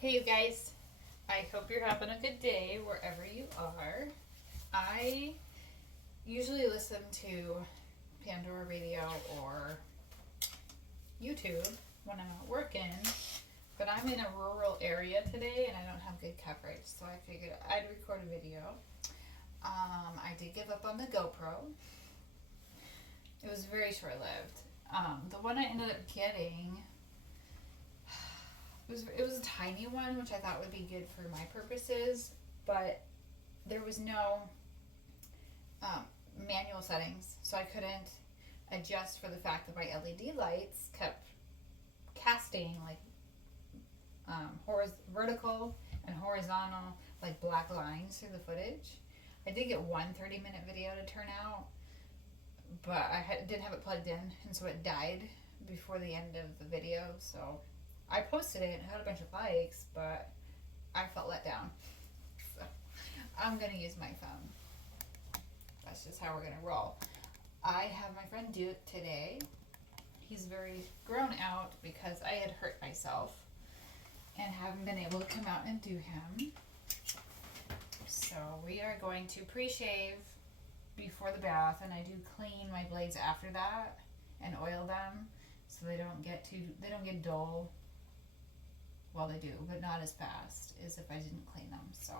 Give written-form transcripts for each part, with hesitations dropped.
Hey you guys, I hope you're having a good day wherever you are. I usually listen to Pandora Radio or YouTube when I'm out working, but I'm in a rural area today and I don't have good coverage, so I figured I'd record a video. I did give up on the GoPro. It was very short lived. The one I ended up getting, it was a tiny one, which I thought would be good for my purposes, but there was no manual settings, so I couldn't adjust for the fact that my LED lights kept casting like vertical and horizontal like black lines through the footage. I did get one 30-minute video to turn out, but I didn't have it plugged in, and so it died before the end of the video. So I posted it and had a bunch of likes, but I felt let down. So I'm gonna use my phone. That's just how we're gonna roll. I have my friend Duke today. He's very grown out because I had hurt myself and haven't been able to come out and do him. So we are going to pre-shave before the bath, and I do clean my blades after that and oil them so they don't get dull. Well, they do, but not as fast as if I didn't clean them. So,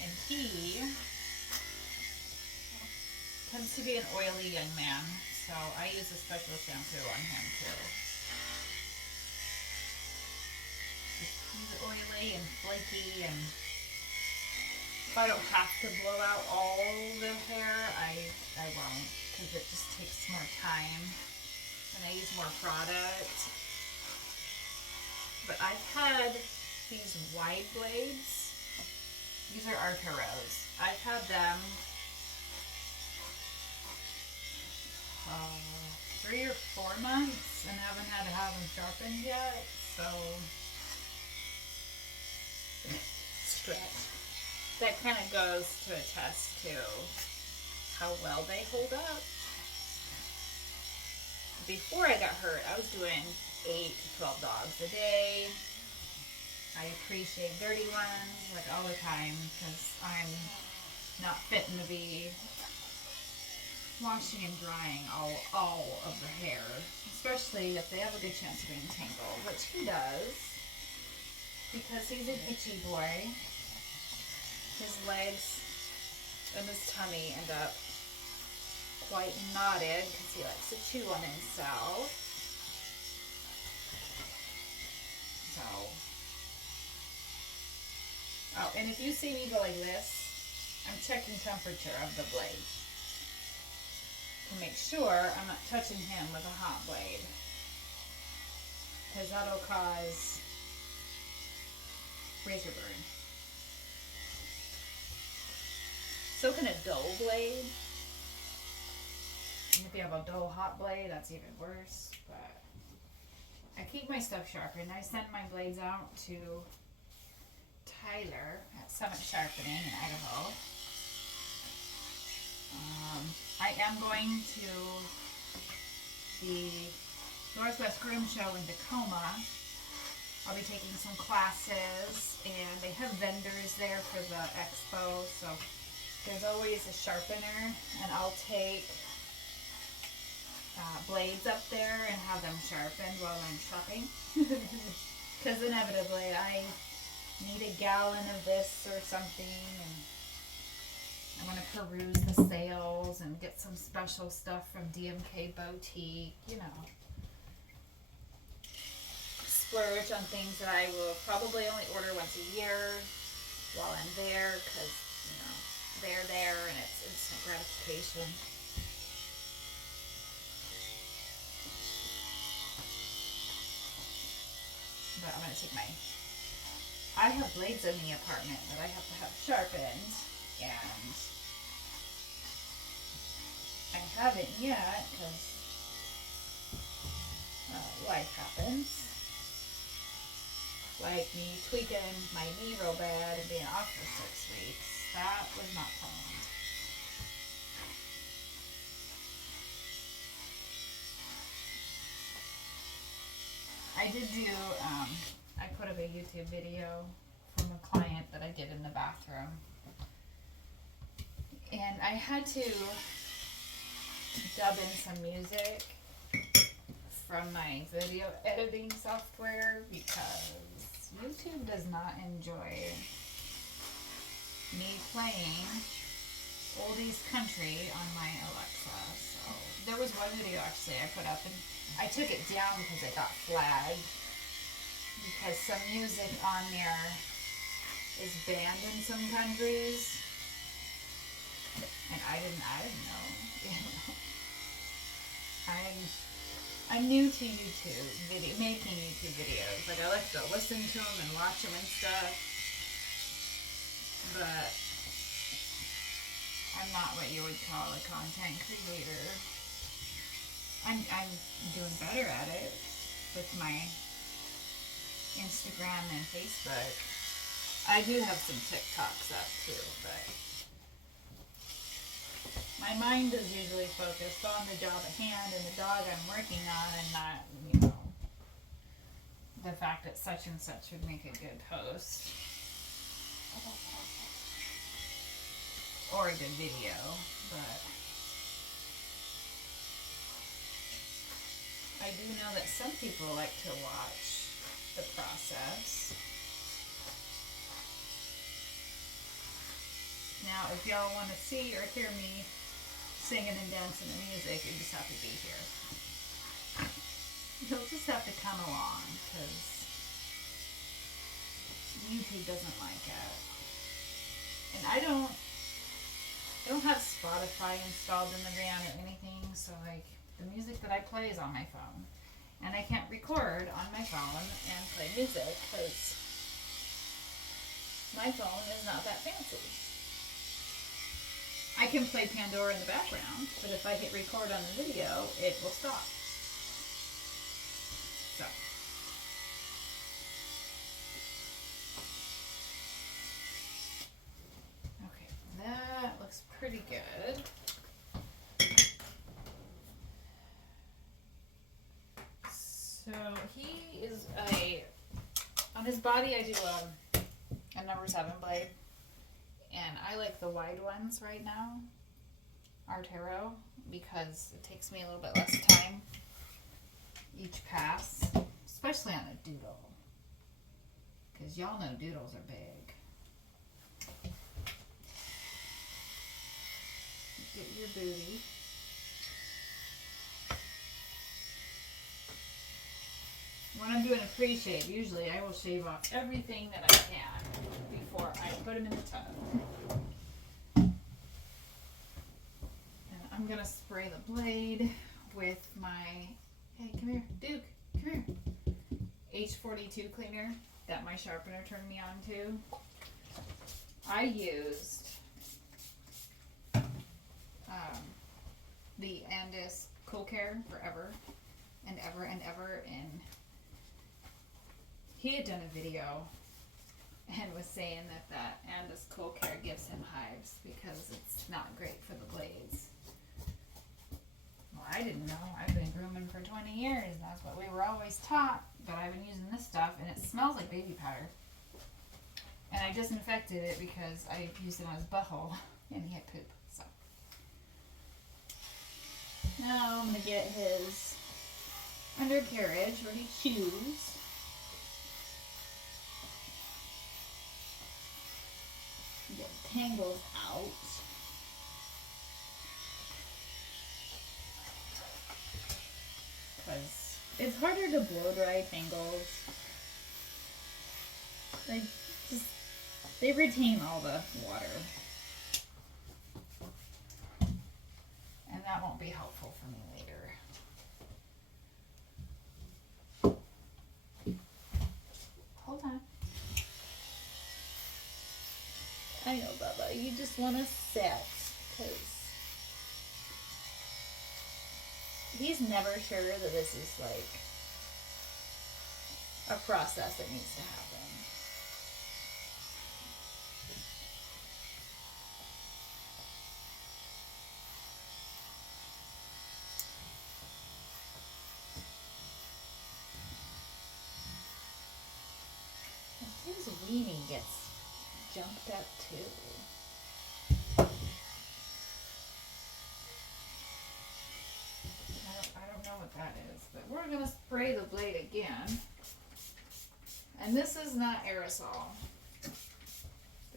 and he tends to be an oily young man, so I use a special shampoo on him too. He's oily and flaky, and if I don't have to blow out all the hair, I won't, because it just takes more time and I use more product. But I've had these wide blades. These are Arteros. I've had them 3 or 4 months and haven't had to have them sharpened yet. So stretch. That kind of goes to attest to how well they hold up. Before I got hurt, I was doing 8 to 12 dogs a day. I appreciate dirty ones like all the time because I'm not fitting to be washing and drying all of the hair, especially if they have a good chance of being tangled, which he does because he's an itchy boy. His legs and his tummy end up quite knotted because he likes to chew on himself. So, oh, and if you see me go like this, I'm checking temperature of the blade to make sure I'm not touching him with a hot blade, because that'll cause razor burn. So can a dull blade. And if you have a dull hot blade, that's even worse. But I keep my stuff sharpened. I send my blades out to Tyler at Summit Sharpening in Idaho. I am going to the Northwest Groom Show in Tacoma. I'll be taking some classes, and they have vendors there for the expo, so there's always a sharpener, and I'll take blades up there and have them sharpened while I'm shopping. Because inevitably I need a gallon of this or something, and I want to peruse the sales and get some special stuff from DMK Boutique, you know. Splurge on things that I will probably only order once a year while I'm there, because, you know, they're there and it's instant gratification. But I'm going to take I have blades in the apartment that I have to have sharpened, and I haven't yet because life happens. Like me tweaking my knee real bad and being off for 6 weeks. That was not planned. I did do I put up a YouTube video from a client that I did in the bathroom. And I had to dub in some music from my video editing software because YouTube does not enjoy me playing oldies country on my Alexa. So there was one video actually I put up and I took it down because it got flagged because some music on there is banned in some countries. And I didn't know. I'm new to YouTube making YouTube videos. Like I like to listen to them and watch them and stuff, but I'm not what you would call a content creator. I'm doing better at it with my Instagram and Facebook. I do have some TikToks up too, but my mind is usually focused on the job at hand and the dog I'm working on and not, the fact that such and such would make a good post. Or a good video, but I do know that some people like to watch the process. Now, if y'all want to see or hear me singing and dancing to music, you just have to be here. You'll just have to come along, because YouTube doesn't like it. And I don't have Spotify installed in the van or anything, so like the music that I play is on my phone. And I can't record on my phone and play music because my phone is not that fancy. I can play Pandora in the background, but if I hit record on the video, it will stop. So. Okay, that looks pretty good. So he is on his body I do a number 7 blade. And I like the wide ones right now, Artero, because it takes me a little bit less time each pass, especially on a doodle, because y'all know doodles are big. Get your booty. When I'm doing a pre-shave, usually I will shave off everything that I can before I put them in the tub. And I'm going to spray the blade with my, hey, come here, Duke, come here, H42 cleaner that my sharpener turned me on to. I used the Andis Cool Care forever and ever and ever, and he had done a video and was saying that Andis Cool Care gives him hives because it's not great for the blades. Well, I didn't know. I've been grooming for 20 years. That's what we were always taught. But I've been using this stuff and it smells like baby powder. And I disinfected it because I used it on his butthole and he had poop. So now I'm going to get his undercarriage where he chews. Get tangles out. Because it's harder to blow dry tangles. They retain all the water. And that won't be helpful for me later. Hold on. I know, Bubba, you just want to sit, because he's never sure that this is like a process that needs to happen. His weenie gets jumped up too. I don't know what that is, but we're gonna spray the blade again. And this is not aerosol.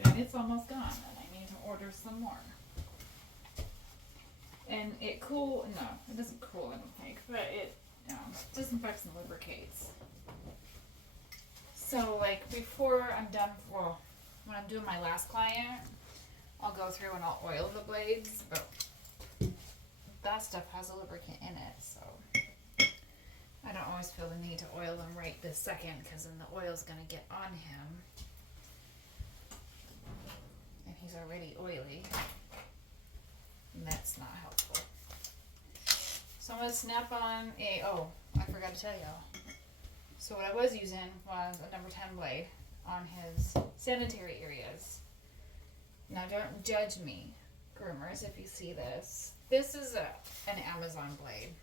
And it's almost gone, and I need to order some more. And it it doesn't cool, I don't think, but it disinfects and lubricates. So like before I'm done, when I'm doing my last client, I'll go through and I'll oil the blades, but that stuff has a lubricant in it, so I don't always feel the need to oil them right this second, because then the oil's going to get on him. And he's already oily. And that's not helpful. So I'm going to snap on I forgot to tell y'all. So what I was using was a number 10 blade on his sanitary areas. Now don't judge me, groomers, if you see this. This is an Amazon blade.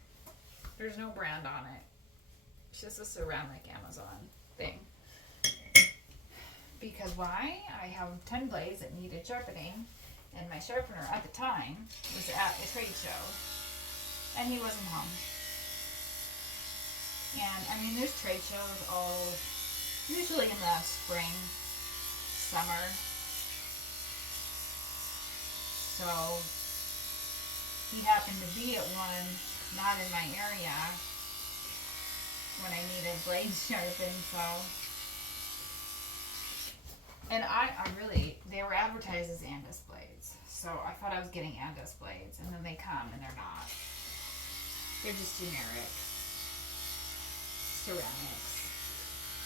There's no brand on it. It's just a ceramic Amazon thing. Because why? I have 10 blades that needed sharpening, and my sharpener at the time was at a trade show, and he wasn't home. And I mean, there's trade shows usually in the spring, summer. So he happened to be at one not in my area when I needed blades sharpened, so. And they were advertised as Andis blades, so I thought I was getting Andis blades, and then they come and they're not. They're just generic ceramics.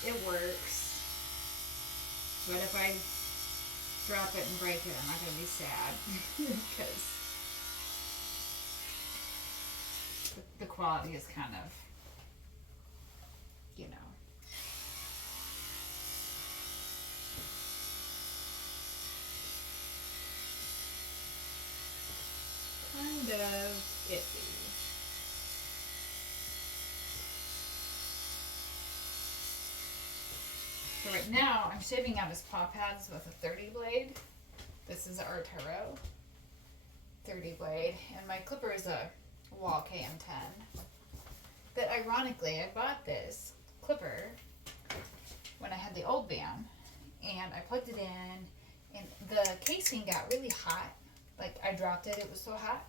It works, but if I drop it and break it, I'm not going to be sad, because the quality is kind of, kind of iffy. So right now I'm shaving out his paw pads with a 30 blade. This is an Artero 30 blade, and my clipper is a Wahl KM10. But ironically, I bought this clipper when I had the old van, and I plugged it in, and the casing got really hot. Like, I dropped it, it was so hot,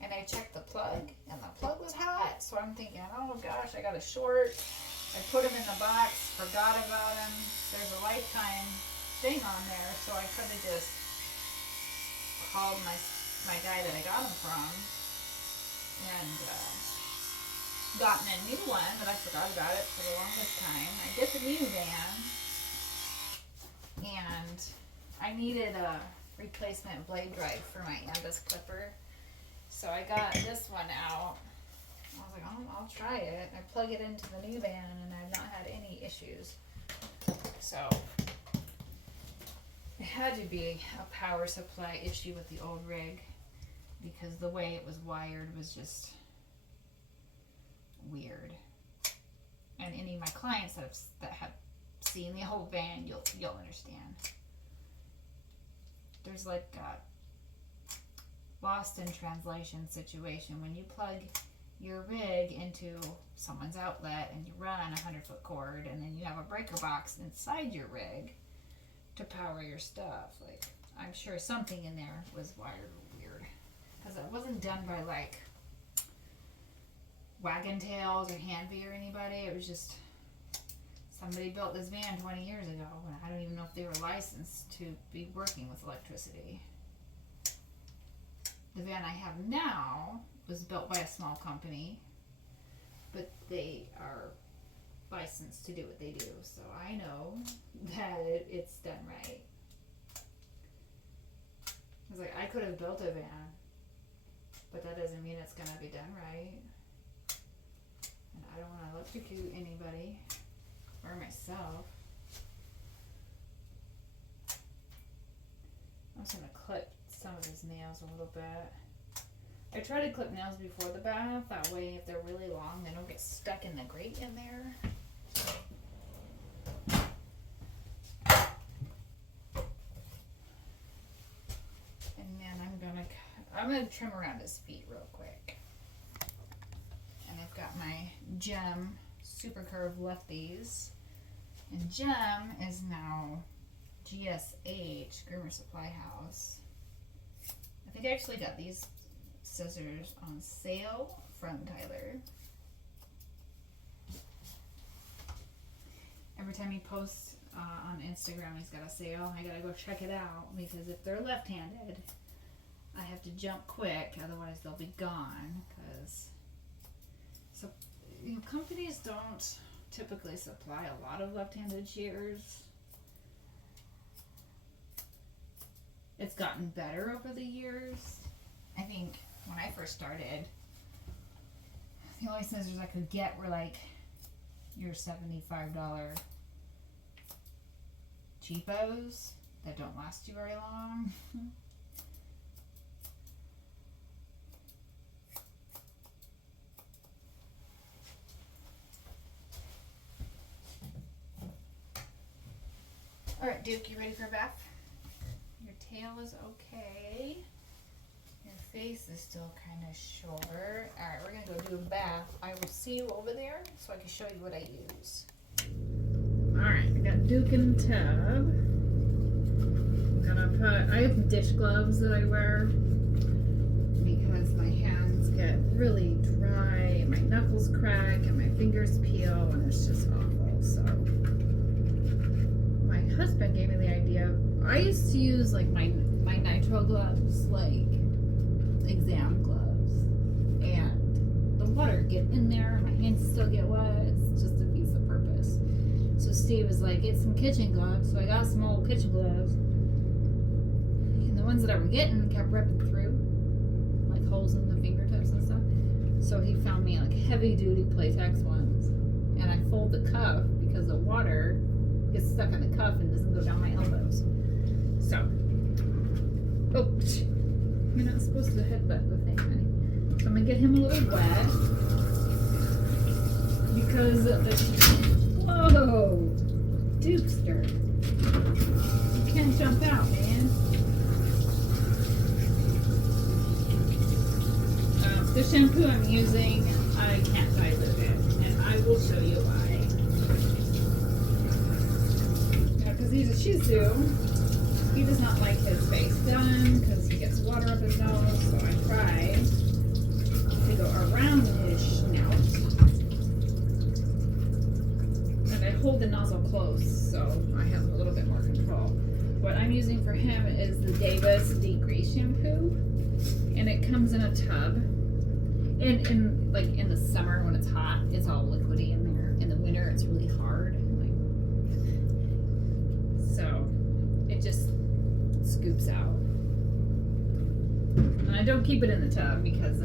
and I checked the plug, and the plug was hot, so I'm thinking, oh gosh, I got a short. I put him in the box, forgot about him. There's a lifetime thing on there, so I could have just called my guy that I got him from, and gotten a new one, but I forgot about it for the longest time. I get the new van, and I needed a replacement blade drive for my Andis clipper, so I got this one out. I was like, oh, I'll try it. I plug it into the new van, and I've not had any issues. So it had to be a power supply issue with the old rig, because the way it was wired was just weird. And any of my clients that have seen the whole van, you'll understand. There's like a lost in translation situation when you plug your rig into someone's outlet and you run a 100-foot cord, and then you have a breaker box inside your rig to power your stuff. Like, I'm sure something in there was wired weird, because it wasn't done by like Wagon Tails or Hanvey or anybody. It was just somebody built this van 20 years ago, and I don't even know if they were licensed to be working with electricity. The van I have now was built by a small company, but they are licensed to do what they do, so I know that it's done right. I was like, I could have built a van, but that doesn't mean it's gonna be done right. And I don't want to electrocute anybody or myself. I'm just gonna clip some of his nails a little bit. I try to clip nails before the bath, that way if they're really long, they don't get stuck in the grate in there. And then I'm gonna trim around his feet real quick. And I've got my Gem Super Curve Lefties. And Gem is now GSH, Groomer Supply House. I think I actually got these scissors on sale from Tyler. Every time he posts on Instagram he's got a sale, I gotta go check it out, because if they're left-handed I have to jump quick, otherwise they'll be gone. So companies don't typically supply a lot of left-handed shears. It's gotten better over the years. I think when I first started, the only scissors I could get were like your $75 cheapos that don't last you very long. Alright, Duke, you ready for a bath? Your tail is okay. Your face is still kind of short. Alright, we're going to go do a bath. I will see you over there so I can show you what I use. Alright, I got Duke in the tub. I have dish gloves that I wear because my hands get really dry, my knuckles crack, and my fingers peel, and it's just awful. So my husband gave me the idea. I used to use like my nitrile gloves, like exam gloves, and the water get in there, my hands still get wet. It's just a piece of purpose. So Steve was like, get some kitchen gloves. So I got some old kitchen gloves. And the ones that I were getting kept ripping through, like holes in the fingertips and stuff. So he found me like heavy duty Playtex ones. And I fold the cuff because the water gets stuck in the cuff and doesn't go down my elbows. So, oh, you're not supposed to headbutt the thing, honey. So I'm gonna get him a little wet because whoa, Dukester, you can't jump out, man. The shampoo I'm using, I can't dilute it, and I will show you why. Because he's a Shih Tzu, he does not like his face done because he gets water up his nose, so I try to go around his snout. And I hold the nozzle close, so I have a little bit more control. What I'm using for him is the Degrease shampoo, and it comes in a tub. In the summer when it's hot, it's all liquidy in there. In the winter, it's really hard. So it just scoops out. And I don't keep it in the tub because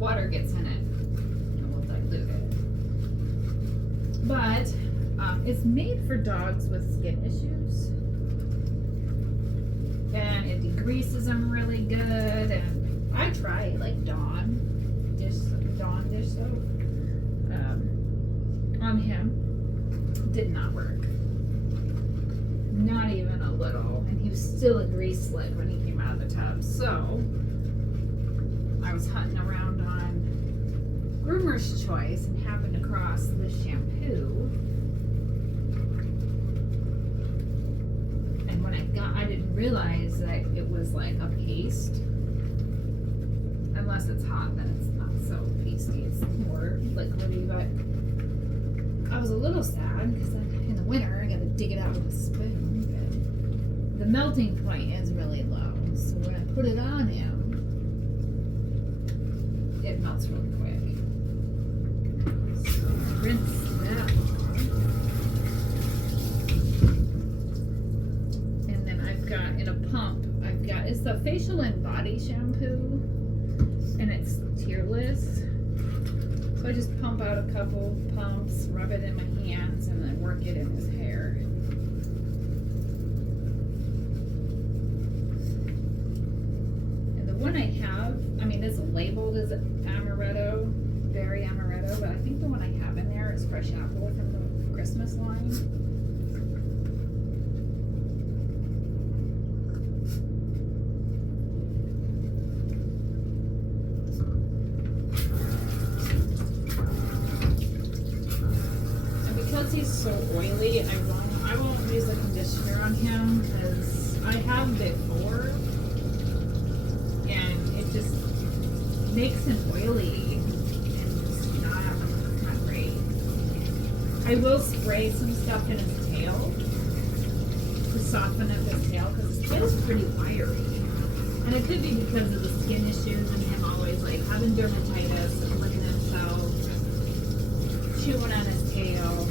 water gets in it and will dilute it. But it's made for dogs with skin issues. And it degreases them really good. And I tried like Dawn dish soap on him. Did not work. Not even a little. And he was still a grease slick when he came out of the tub. So I was hunting around on Groomer's Choice and happened across this shampoo. And when I didn't realize that it was like a paste. Unless it's hot, then it's not so pasty. It's more liquidy, but I was a little sad because in the winter I gotta dig it out with a spoon. But the melting point is really low, so when I put it on him, it melts really quick. So rinse that off. And then I've got in a pump, it's the facial and body shampoo. And it's tearless. So I just pump out a couple pumps, rub it in my hands, and then work it in his hair. And the one I have, it's labeled as amaretto, berry amaretto, but I think the one I have in there is fresh apple from the Christmas line. oily, I won't use a conditioner on him because I have before, and it just makes him oily and just not great. I will spray some stuff in his tail to soften up his tail because his tail is pretty wiry. And it could be because of the skin issues and him always like having dermatitis and licking himself, chewing on his tail.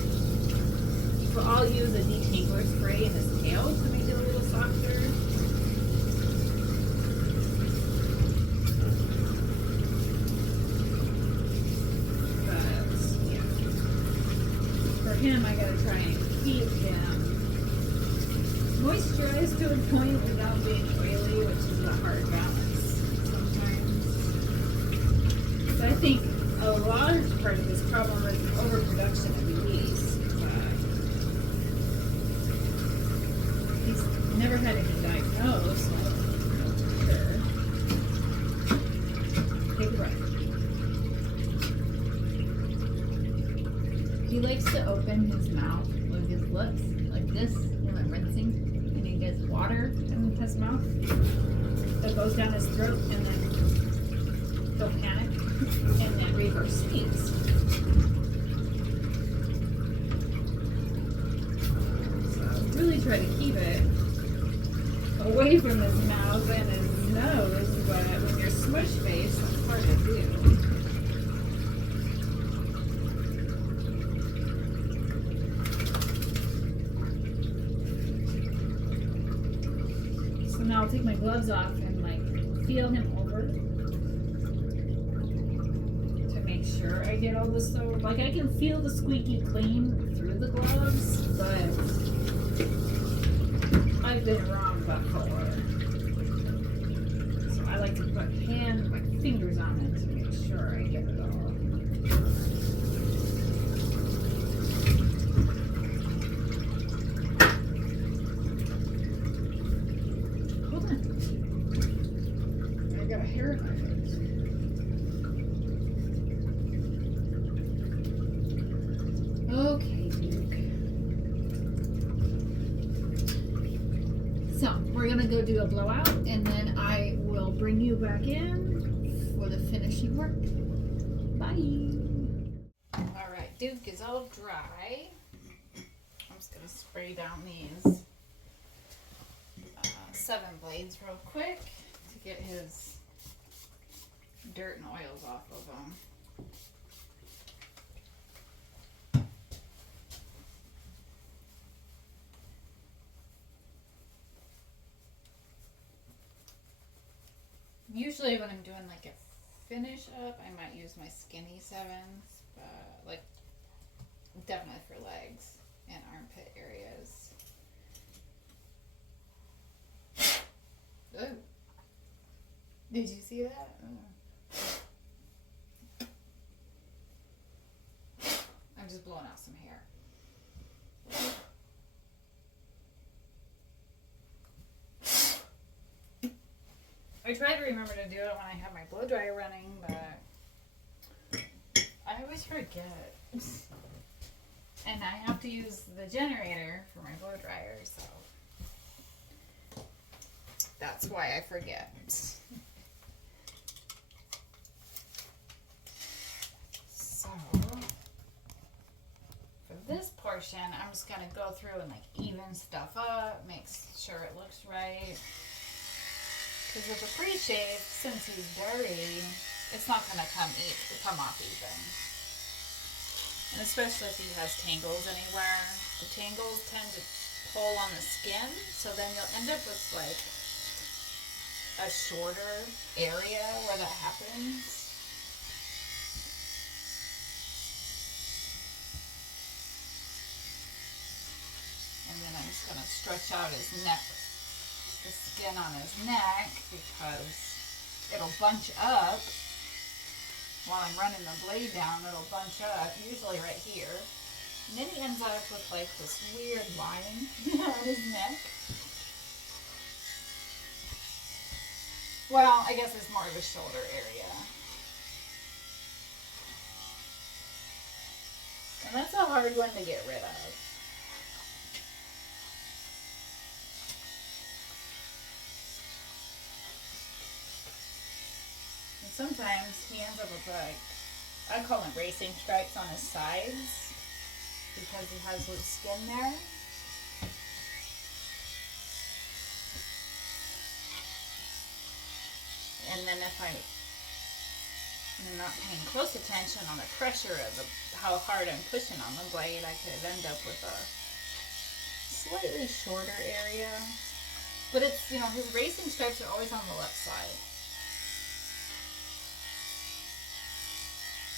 So I'll use a detangler spray in his tail to make it a little softer. But yeah, for him I gotta try and keep him moisturized to a point without being oily, which is a hard balance sometimes. So I think a large part of this problem is overproduction of release. He's never had any diagnosed, so I don't know for sure. Take a breath. He likes to open his mouth with his lips like this when I'm rinsing. And he gets water in his mouth that goes down his throat, and then he'll panic and then reverse speaks. So I really try to keep it away from his mouth and his nose, but when you're smush faced, that's hard to do. Now I'll take my gloves off and like feel him over to make sure I get all the soap. Like I can feel the squeaky clean through the gloves, but I've been wrong before. So I like to put my fingers on it to make sure I get it all. Okay, Duke. So, we're going to go do a blowout, and then I will bring you back in for the finishing work. Bye. Alright, Duke is all dry. I'm just going to spray down these 7 blades real quick to get his dirt and oils off of them. Usually when I'm doing like a finish up, I might use my skinny 7s, but like definitely for legs and armpit areas. Oh, did you see that? Oh. I'm just blowing out some hair. I try to remember to do it when I have my blow dryer running, but I always forget. And I have to use the generator for my blow dryer, so that's why I forget. So for this portion, I'm just going to go through and like even stuff up, make sure it looks right. Because with a pre-shave, since he's dirty, it's not going to come off even. And especially if he has tangles anywhere. The tangles tend to pull on the skin, so then you'll end up with like a shorter area where that happens. And then I'm just going to stretch out his neck. The skin on his neck because it'll bunch up while I'm running the blade down. It'll bunch up usually right here, and then he ends up with like this weird line on his neck. Well, I guess it's more of a shoulder area, and that's a hard one to get rid of. sometimes he ends up with like, I call them racing stripes on his sides because he has loose skin there. And then if I'm not paying close attention on the pressure of how hard I'm pushing on the blade, I could end up with a slightly shorter area. But it's, his racing stripes are always on the left side.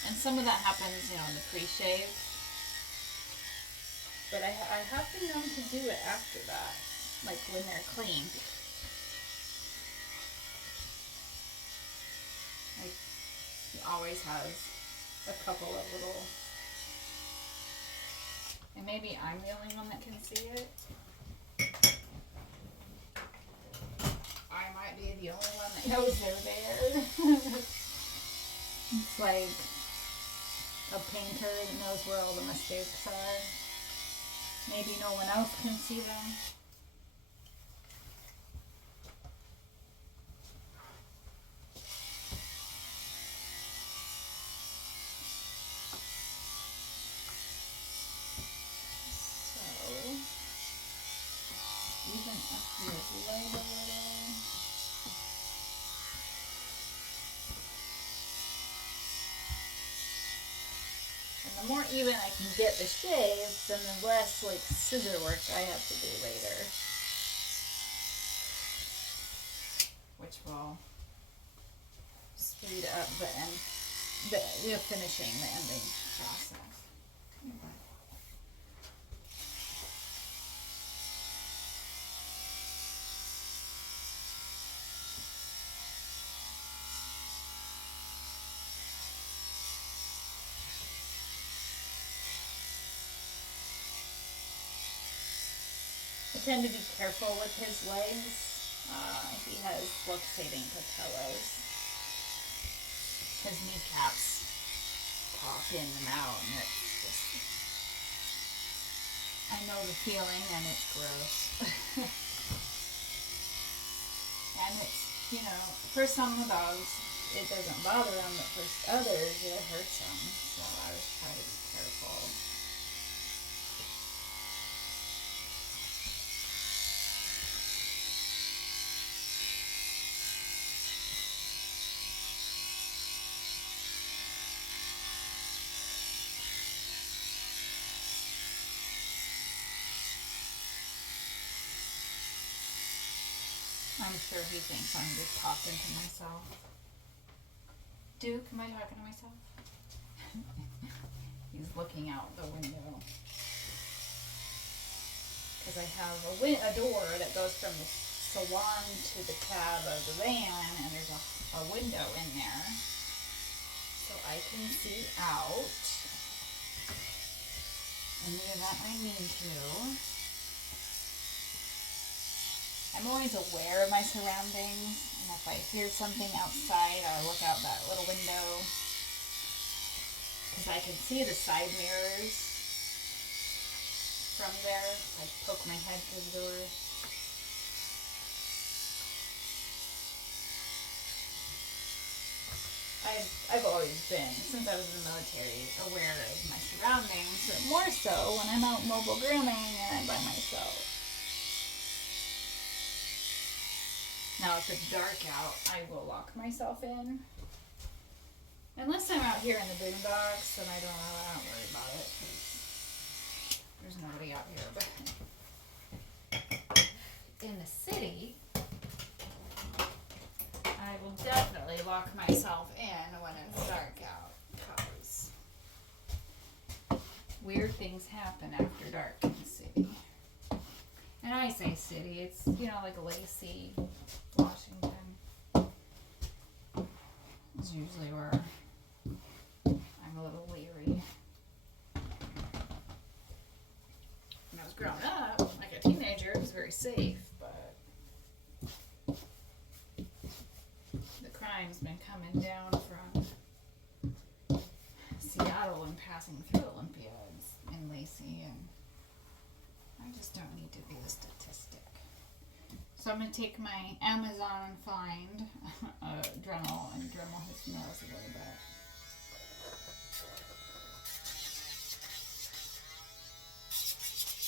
And some of that happens, in the pre-shave. But I have been known to do it after that, like when they're clean. Like, he always has a couple of little, and maybe I'm the only one that can see it. I might be the only one that knows they're there. It's like a painter that knows where all the mistakes are. Maybe no one else can see them. Even up your leg a little. And the more even I can get the shave, then the less like scissor work I have to do later. Which will speed up the finishing, the ending process. I tend to be careful with his legs. He has fluctuating patellas. His kneecaps pop in and out, and it's just, I know the feeling, and it's gross. And it's, for some dogs, it doesn't bother them, but for others, it hurts them. So I always try to be careful. I'm sure he thinks I'm just talking to myself. Duke, am I talking to myself? He's looking out the window. Because I have a door that goes from the salon to the cab of the van, and there's a window in there. So I can see out. In the event I need to. I'm always aware of my surroundings, and if I hear something outside, I'll look out that little window, because I can see the side mirrors from there. I poke my head through the door. I've always been, since I was in the military, aware of my surroundings, but more so when I'm out mobile grooming and I'm by myself. Now, if it's dark out, I will lock myself in. Unless I'm out here in the boondocks, then I don't worry about it, because there's nobody out here. But in the city, I will definitely lock myself in when it's dark out, because weird things happen after dark in the city. And I say city, it's, like Lacey, Washington. It's usually where I'm a little leery. When I was growing up, like a teenager, it was very safe, but the crime's been coming down from Seattle and passing through Olympia and Lacey, and I just don't need to be a statistic. So I'm going to take my Amazon find Dremel and Dremel his nails a little bit.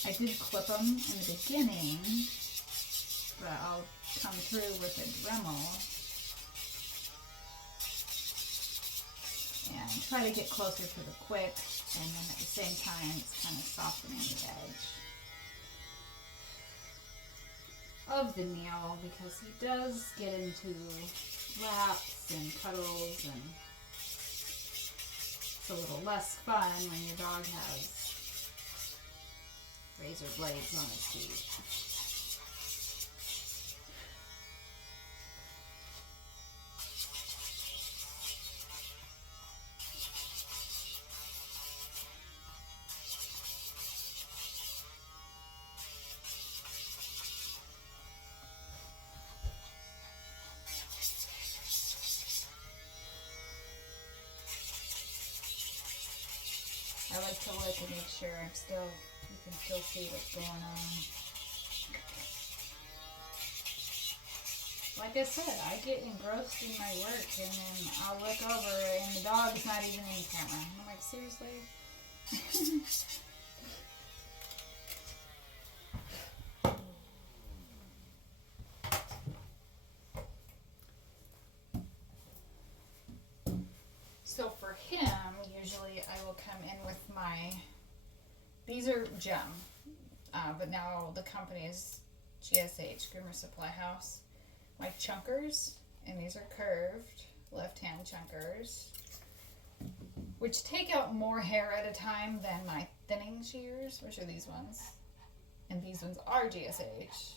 I did clip them in the beginning, but I'll come through with a Dremel and try to get closer to the quick, and then at the same time it's kind of softening the edge of the nail, because he does get into laps and puddles, and it's a little less fun when your dog has razor blades on his feet. I like to look and make sure you can still see what's going on. Like I said, I get engrossed in my work, and then I'll look over and the dog's not even in the camera. And I'm like, seriously? So for him, usually I will come in with these are Gem, but now the company is GSH, Groomer Supply House. My chunkers, and these are curved left-hand chunkers, which take out more hair at a time than my thinning shears, which are these ones. And these ones are GSH.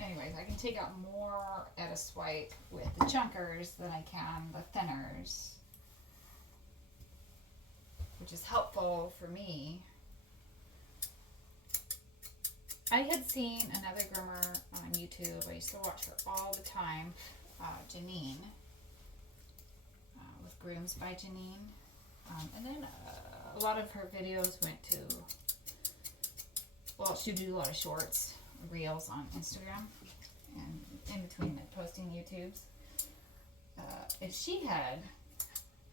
Anyways, I can take out more at a swipe with the chunkers than I can the thinners, which is helpful for me. I had seen another groomer on YouTube. I used to watch her all the time, Janine, with Grooms by Janine. And then a lot of her videos went to, well, she would do a lot of shorts, reels on Instagram, and in between posting YouTubes. And she had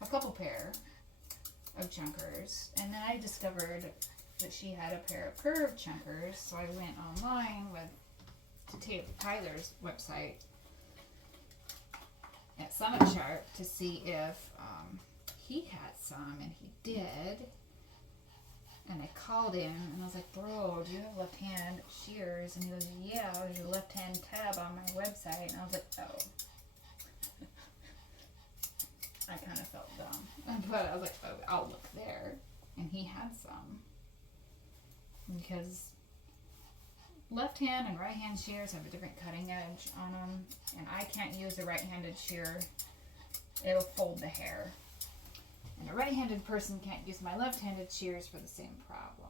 a couple pair of chunkers, and then I discovered that she had a pair of curved chunkers, so I went online to Tyler's website at Summit Sharp to see if he had some, and he did. And I called him and I was like, bro, do you have left hand shears? And he goes, yeah, there's a left hand tab on my website. And I was like, oh. I kind of felt dumb. But I was like, oh, I'll look there. And he had some. Because left hand and right hand shears have a different cutting edge on them. And I can't use a right handed shear. It'll fold the hair. And a right-handed person can't use my left-handed shears for the same problem.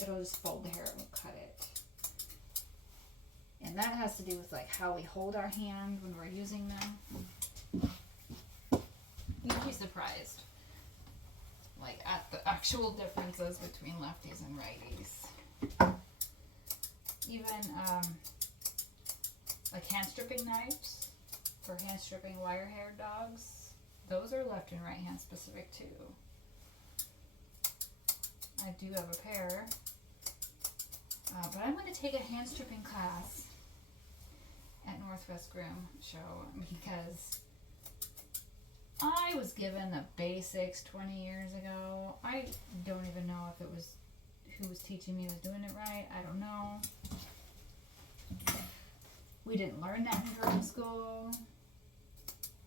It'll just fold the hair, it won't cut it. And that has to do with like how we hold our hand when we're using them. You'd be surprised, like at the actual differences between lefties and righties. Even like hand stripping knives for hand stripping wire-haired dogs. Those are left and right hand specific too. I do have a pair. But I'm going to take a hand stripping class at Northwest Groom Show because I was given the basics 20 years ago. I don't even know if it was who was teaching me was doing it right. I don't know. We didn't learn that in groom school.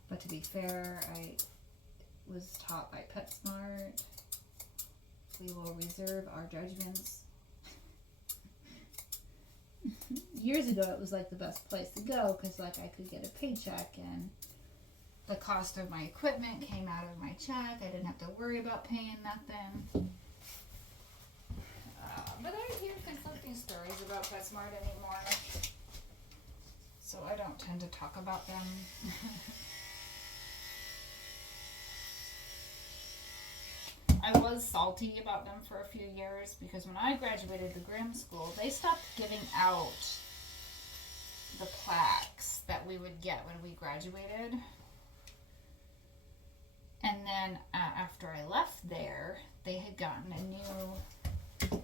But to be fair, I was taught by PetSmart. We will reserve our judgments. Years ago, it was like the best place to go because like I could get a paycheck and the cost of my equipment came out of my check. I didn't have to worry about paying nothing. But I hear conflicting stories about PetSmart anymore, so I don't tend to talk about them. I was salty about them for a few years because when I graduated the groom school, they stopped giving out the plaques that we would get when we graduated. And then after I left there, they had gotten a new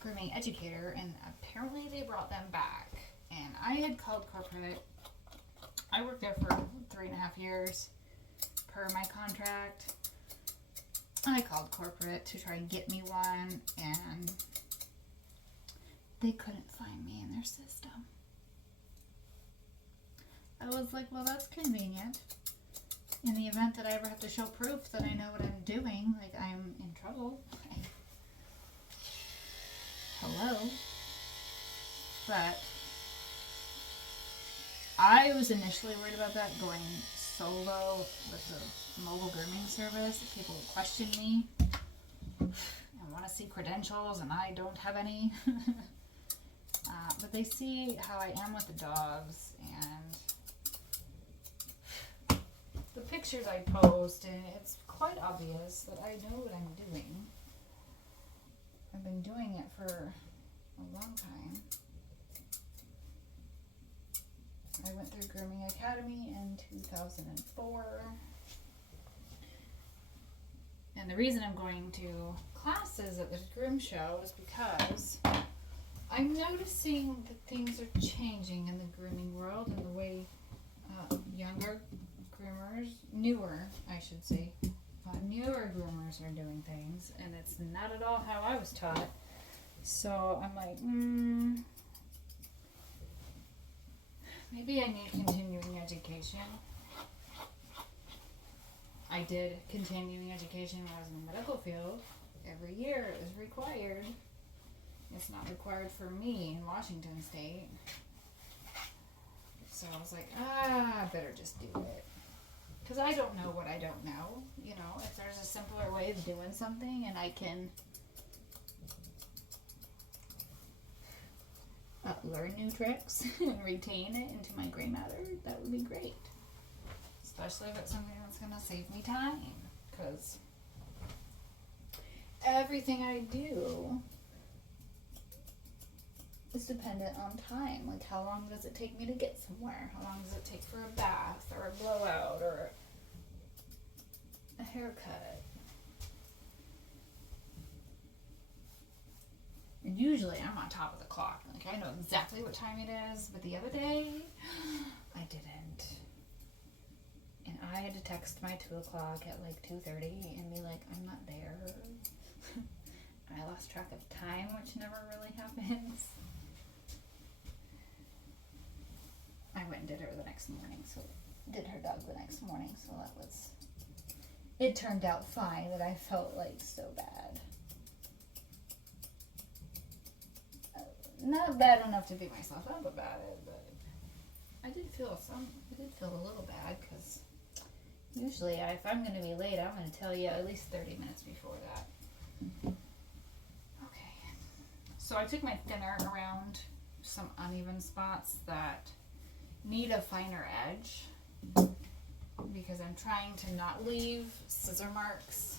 grooming educator, and apparently they brought them back. And I had called corporate. I worked there for 3.5 years per my contract. I called corporate to try and get me one, and they couldn't find me in their system. I was like, well, that's convenient. In the event that I ever have to show proof that I know what I'm doing, like I'm in trouble. Hello. But I was initially worried about that, going solo with the mobile grooming service. People would question me and want to see credentials, and I don't have any. But they see how I am with the dogs and the pictures I post, and it's quite obvious that I know what I'm doing. I've been doing it for a long time. I went through Grooming Academy in 2004. And the reason I'm going to classes at this groom show is because I'm noticing that things are changing in the grooming world and the way younger groomers, newer, I should say, newer groomers are doing things, and it's not at all how I was taught. So I'm like, maybe I need continuing education. I did continuing education when I was in the medical field. Every year it was required. It's not required for me in Washington State. So I was like, I better just do it. Because I don't know what I don't know. You know, if there's a simpler way of doing something and I can learn new tricks and retain it into my gray matter, that would be great. Especially if it's something that's going to save me time. Because everything I do is dependent on time. Like, how long does it take me to get somewhere? How long does it take for a bath or a blowout or a haircut? And usually I'm on top of the clock. Like, I know exactly what time it is, but the other day I didn't. And I had to text my 2 o'clock at like 2:30 and be like, I'm not there. And I lost track of time, which never really happens. I went and did her the next morning, so did her dog the next morning, so that was, it turned out fine, but I felt like so bad. Not bad enough to beat myself up about it, but I did feel a little bad, because usually if I'm going to be late, I'm going to tell you at least 30 minutes before that. Okay, so I took my thinner around some uneven spots that need a finer edge, because I'm trying to not leave scissor marks.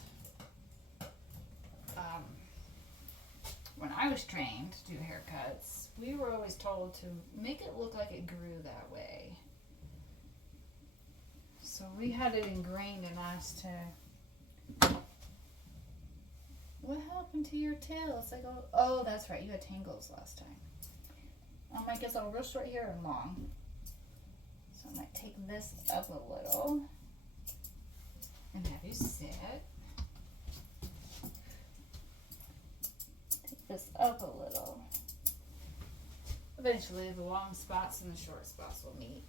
When I was trained to do haircuts, we were always told to make it look like it grew that way. So we had it ingrained in us to, what happened to your tail? It's like, oh, that's right, you had tangles last time. I guess I'll real short hair and long. So I might take this up a little and have you sit. Take this up a little. Eventually the long spots and the short spots will meet.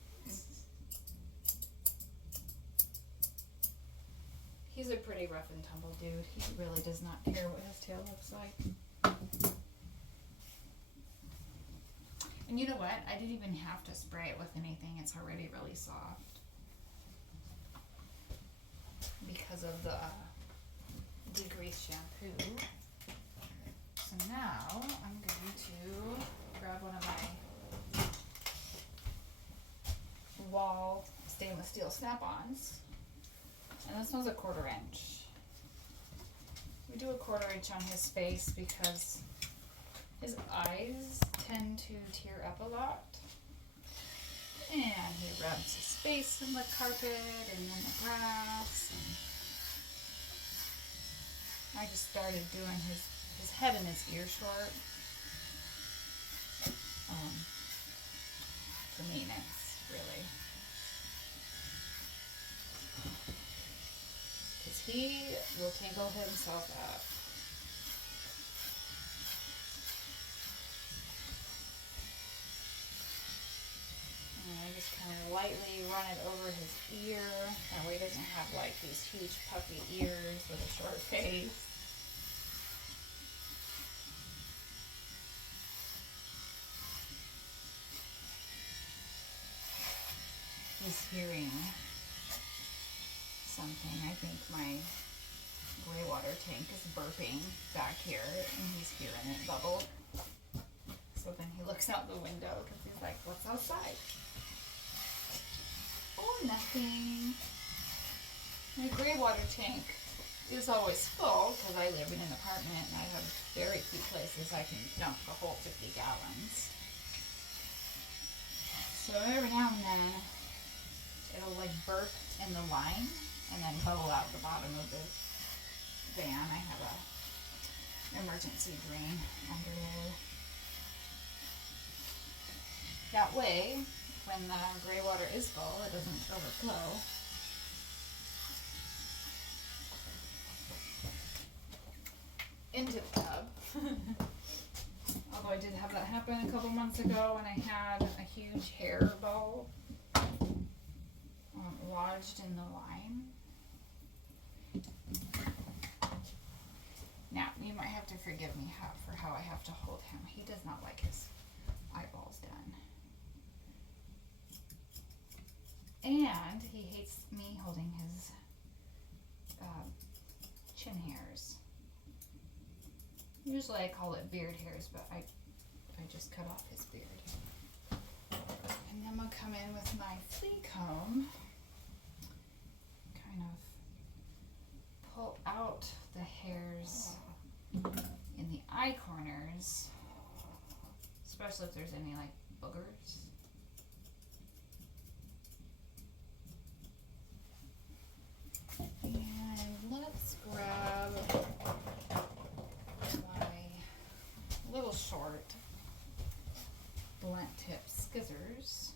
He's a pretty rough and tumble dude. He really does not care what his tail looks like. And you know what? I didn't even have to spray it with anything. It's already really soft. Because of the Degrease shampoo. So now I'm going to grab one of my Wahl stainless steel snap-ons. And this one's a 1/4 inch. We do a 1/4 inch on his face because his eyes tend to tear up a lot. And he rubs his face in the carpet and in the grass. And I just started doing his head and his ear short. For maintenance, really. Because he will tangle himself up. And I just kind of lightly run it over his ear. That way he doesn't have like these huge puffy ears with a short face. He's hearing something. I think my gray water tank is burping back here, and he's hearing it bubble. So then he looks out the window because he's like, "What's outside?" "Oh, nothing." My gray water tank is always full because I live in an apartment and I have very few places I can dump the whole 50 gallons. So every now and then it'll like burp in the line and then bubble out the bottom of the van. I have a emergency drain under there. That way, when the gray water is full, it doesn't overflow. Into the tub. Although I did have that happen a couple months ago when I had a huge hairball lodged in the line. Now, you might have to forgive me for how I have to hold him. He does not like his eyeballs done. And he hates me holding his chin hairs. Usually I call it beard hairs, but I just cut off his beard. And then I'm going to come in with my flea comb, kind of pull out the hairs in the eye corners, especially if there's any like boogers. And let's grab my little short blunt tip scissors.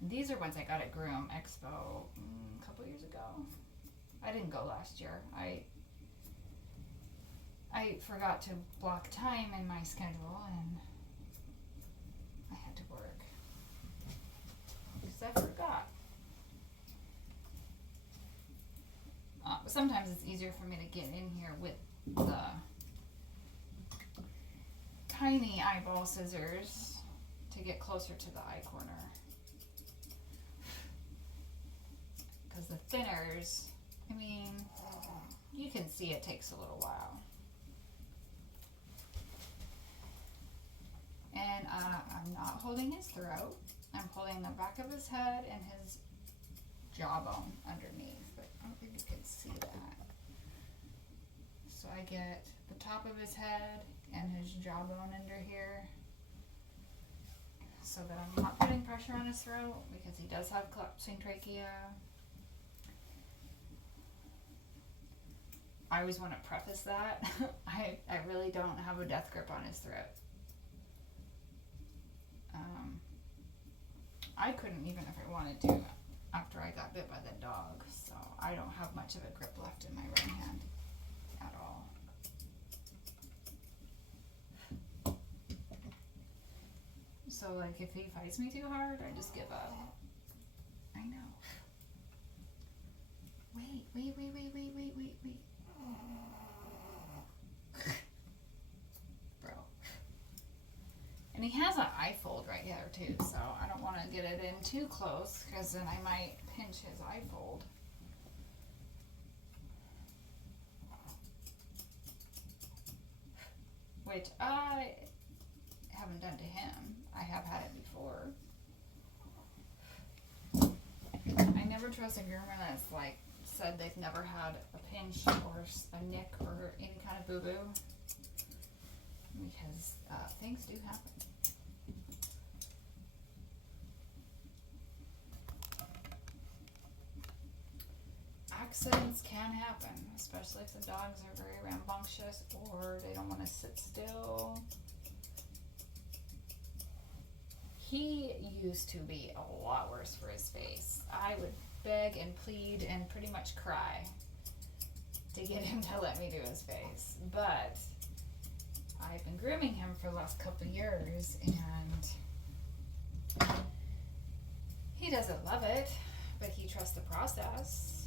And these are ones I got at Groom Expo a couple years ago. I didn't go last year. I forgot to block time in my schedule and I had to work because I forgot. Sometimes it's easier for me to get in here with the tiny eyeball scissors to get closer to the eye corner. Because the thinners, I mean, you can see it takes a little while. And I'm not holding his throat. I'm holding the back of his head and his jawbone underneath. But I don't think you can see that. So I get the top of his head and his jawbone under here. So that I'm not putting pressure on his throat because he does have collapsing trachea. I always want to preface that. I really don't have a death grip on his throat. I couldn't even if I wanted to after I got bit by the dog. So I don't have much of a grip left in my right hand at all. So like if he fights me too hard, I just give up. I know. Wait. Bro. And he has an eye fold right here too, so I don't want to get it in too close because then I might pinch his eye fold. Which I haven't done to him. I have had it before. I never trust a groomer that's like said they've never had a pinch or a nick or any kind of boo-boo because things do happen. Accidents can happen, especially if the dogs are very rambunctious or they don't want to sit still. He used to be a lot worse for his face. I would beg and plead and pretty much cry to get him to let me do his face. But I've been grooming him for the last couple of years and he doesn't love it, but he trusts the process.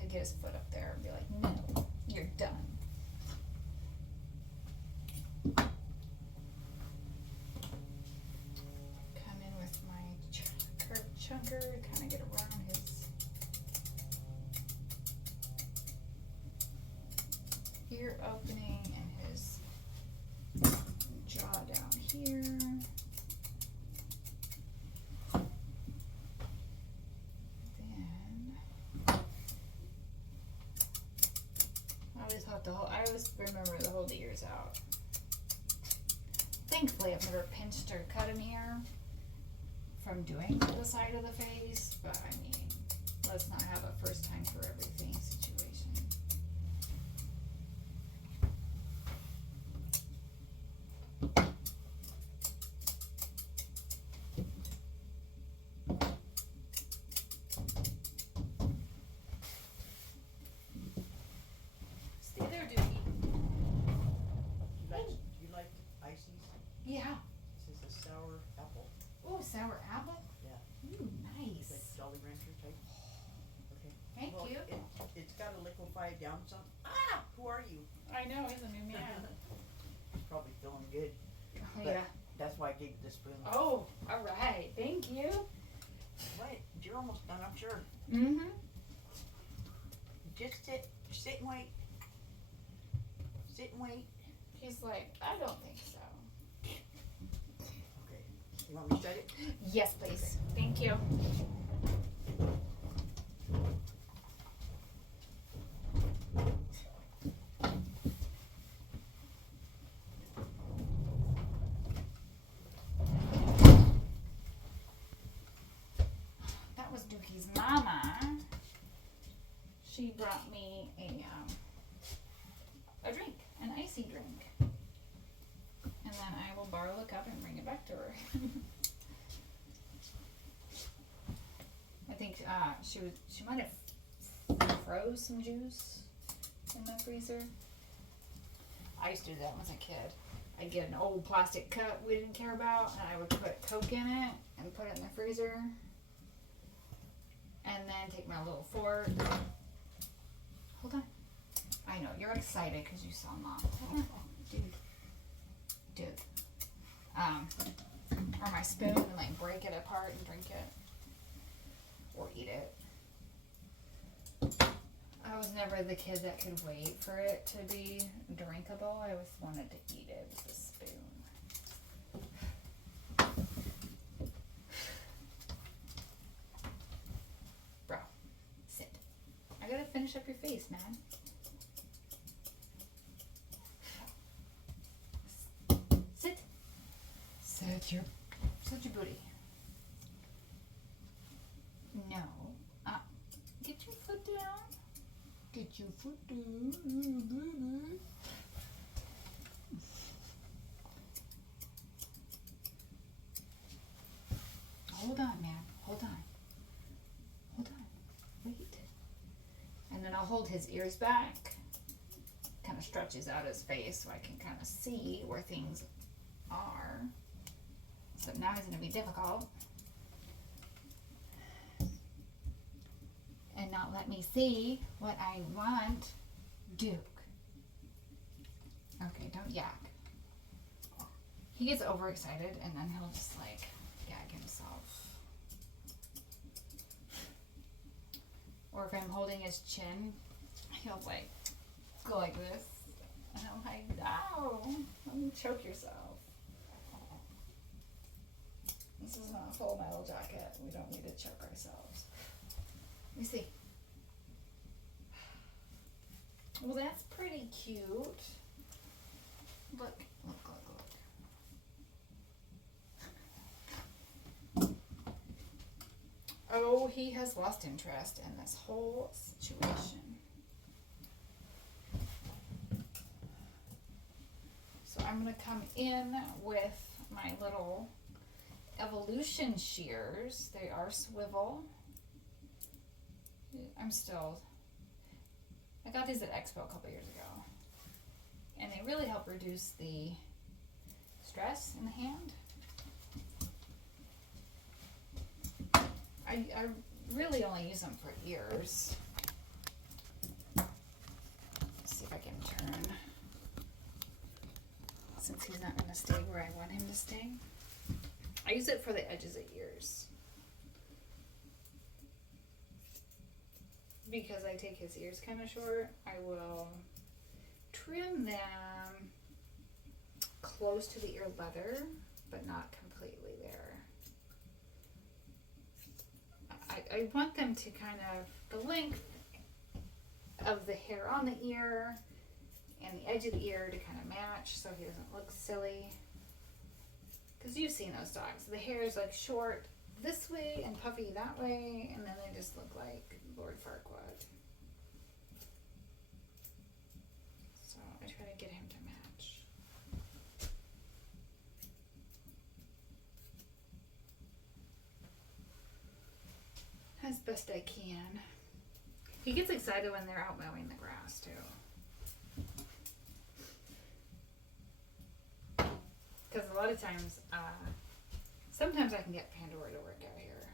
He'll get his foot up there and be like, no, you're done. Chunker to kind of get around his ear opening and his jaw down here. Then I always remember to hold the ears out. Thankfully, I've never pinched or cut an ear from doing the side of the face, but I mean, let's not have a first time for everything situation. Stay there, Dookie. Do you like ices? Yeah. This is a sour apple. Oh, sour apple? Yeah. Ooh, nice. Like Jolly Rancher type. Okay. Thank well, you. It's got to liquefy down some. Ah! Who are you? I know, he's a new man. Probably feeling good. Oh, But yeah. that's why I gave you the spoon. Oh, all right. Thank you. What? You're almost done, I'm sure. Mm-hmm. Just sit and wait. Sit and wait. He's like, I don't think so. Okay. You want me to shut it? Yes, please. Thank you. That was Dookie's mama. She brought me a drink, an icy drink. And then I will borrow the cup and bring it back to her. I think she might have froze some juice in the freezer. I used to do that when I was a kid. I'd get an old plastic cup we didn't care about, and I would put Coke in it and put it in the freezer. And then take my little fork. Hold on. I know, you're excited because you saw Mom. Dude. Or my spoon and like break it apart and drink it. Or eat it. I was never the kid that could wait for it to be drinkable. I always wanted to eat it with a spoon. Bro, sit. I gotta finish up your face, man. Sit. Sit your booty. No. Get your foot down. Get your foot down. Hold on, man. Hold on. Hold on. Wait. And then I'll hold his ears back. Kind of stretches out his face so I can kind of see where things are. So now it's going to be difficult. And not let me see what I want. Duke. Okay, don't yak. He gets overexcited and then he'll just like gag himself. Or if I'm holding his chin, he'll like go like this. And I'm like, no, let me choke yourself. This is not a full metal jacket. We don't need to choke ourselves. me see. Well, that's pretty cute. Look, look, look, look. Oh, he has lost interest in this whole situation. So I'm going to come in with my little Evolution shears. They are swivel. I got these at Expo a couple years ago. And they really help reduce the stress in the hand. I really only use them for ears. Let's see if I can turn, since he's not going to stay where I want him to stay. I use it for the edges of ears. Because I take his ears kind of short, I will trim them close to the ear leather, but not completely there. I want them to kind of, the length of the hair on the ear and the edge of the ear to kind of match so he doesn't look silly. Because you've seen those dogs. The hair is like short this way and puffy that way, and then they just look like Lord Farquaad. So I try to get him to match. As best I can. He gets excited when they're out mowing the grass too. Because a lot of times, sometimes I can get Pandora to work out here.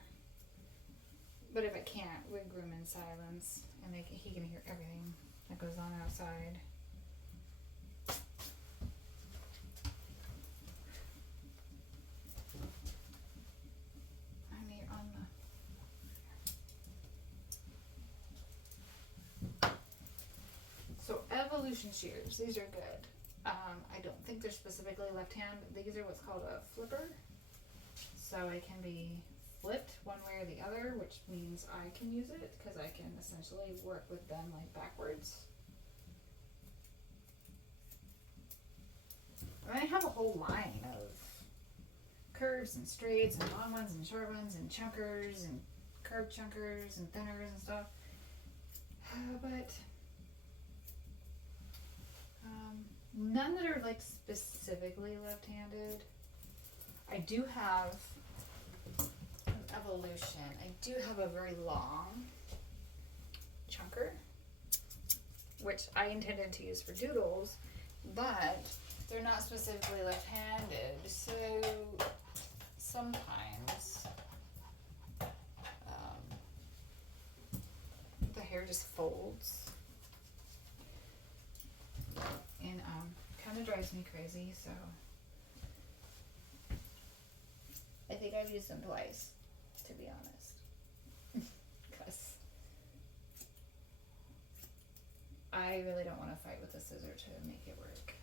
But if I can't, we groom in silence, and he can hear everything that goes on outside. And you're on the... So Evolution shears, these are good. I don't think they're specifically left hand. These are what's called a flipper. So it can be flipped one way or the other, which means I can use it because I can essentially work with them like backwards. And I have a whole line of curves and straights and long ones and short ones and chunkers and curved chunkers and thinners and stuff. But none that are like specifically left-handed. I do have an Evolution. I do have a very long chunker, which I intended to use for doodles, but they're not specifically left-handed, so sometimes the hair just folds. And kind of drives me crazy, so I think I've used them twice, to be honest, because I really don't want to fight with the scissor to make it work.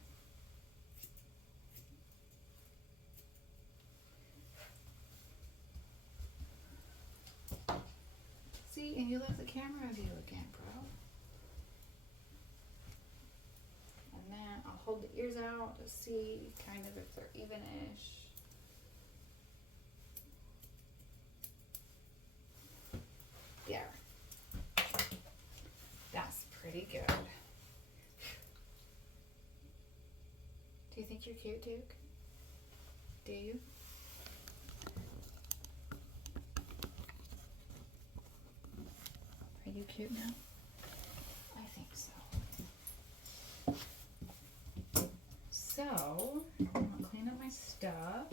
See, and you left the camera view again, bro. And then I'll hold the ears out to see kind of if they're even-ish. Yeah. That's pretty good. Do you think you're cute, Duke? Do you? Are you cute now? I think so. So, I'm gonna clean up my stuff.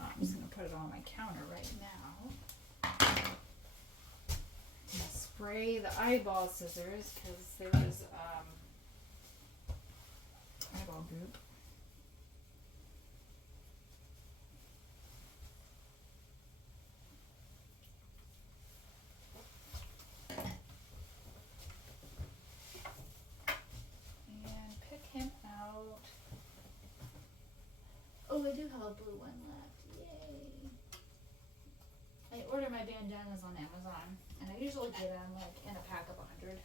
I'm just gonna put it on my counter right now. And spray the eyeball scissors because there was eyeball goop. Oh, I do have a blue one left. Yay. I order my bandanas on Amazon, and I usually get them like in a pack of 100.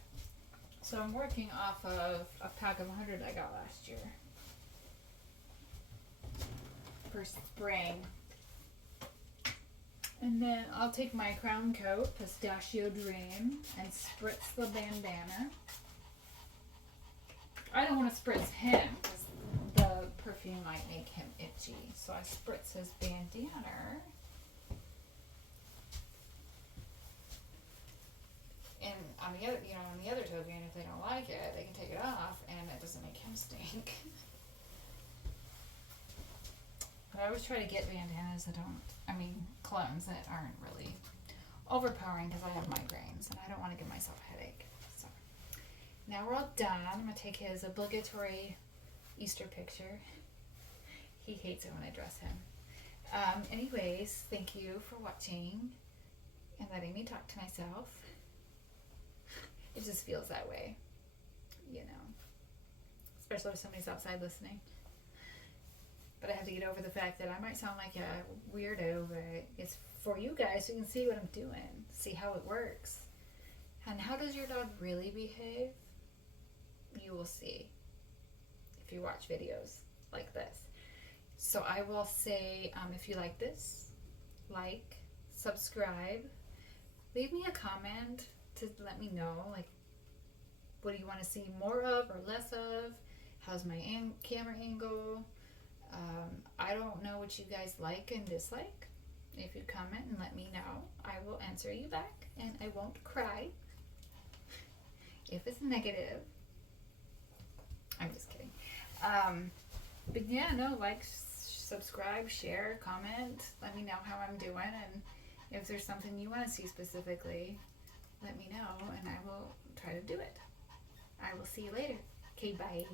So I'm working off of a pack of 100 I got last year for spring. And then I'll take my Crown Coat Pistachio Dream and spritz the bandana. I don't want to spritz him because the perfume might make him itchy. So I spritz his bandana. And on the other, on the other token, if they don't like it, they can take it off, and it doesn't make him stink. But I always try to get bandanas that clones that aren't really overpowering because I have migraines and I don't want to give myself a headache. So now we're all done. I'm gonna take his obligatory Easter picture. He hates it when I dress him. Anyways, thank you for watching and letting me talk to myself. It just feels that way, especially if somebody's outside listening. But I have to get over the fact that I might sound like a weirdo, but it's for you guys so you can see what I'm doing, see how it works. And how does your dog really behave? You will see if you watch videos like this. So I will say, if you like this, like, subscribe, leave me a comment to let me know, like, what do you want to see more of or less of? How's my camera angle? I don't know what you guys like and dislike. If you comment and let me know, I will answer you back and I won't cry if it's negative. I'm just kidding. But yeah, no, like, subscribe, share, comment. Let me know how I'm doing, and if there's something you want to see specifically, let me know and I will try to do it. I will see you later. Okay, bye.